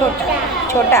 छोटा छोटा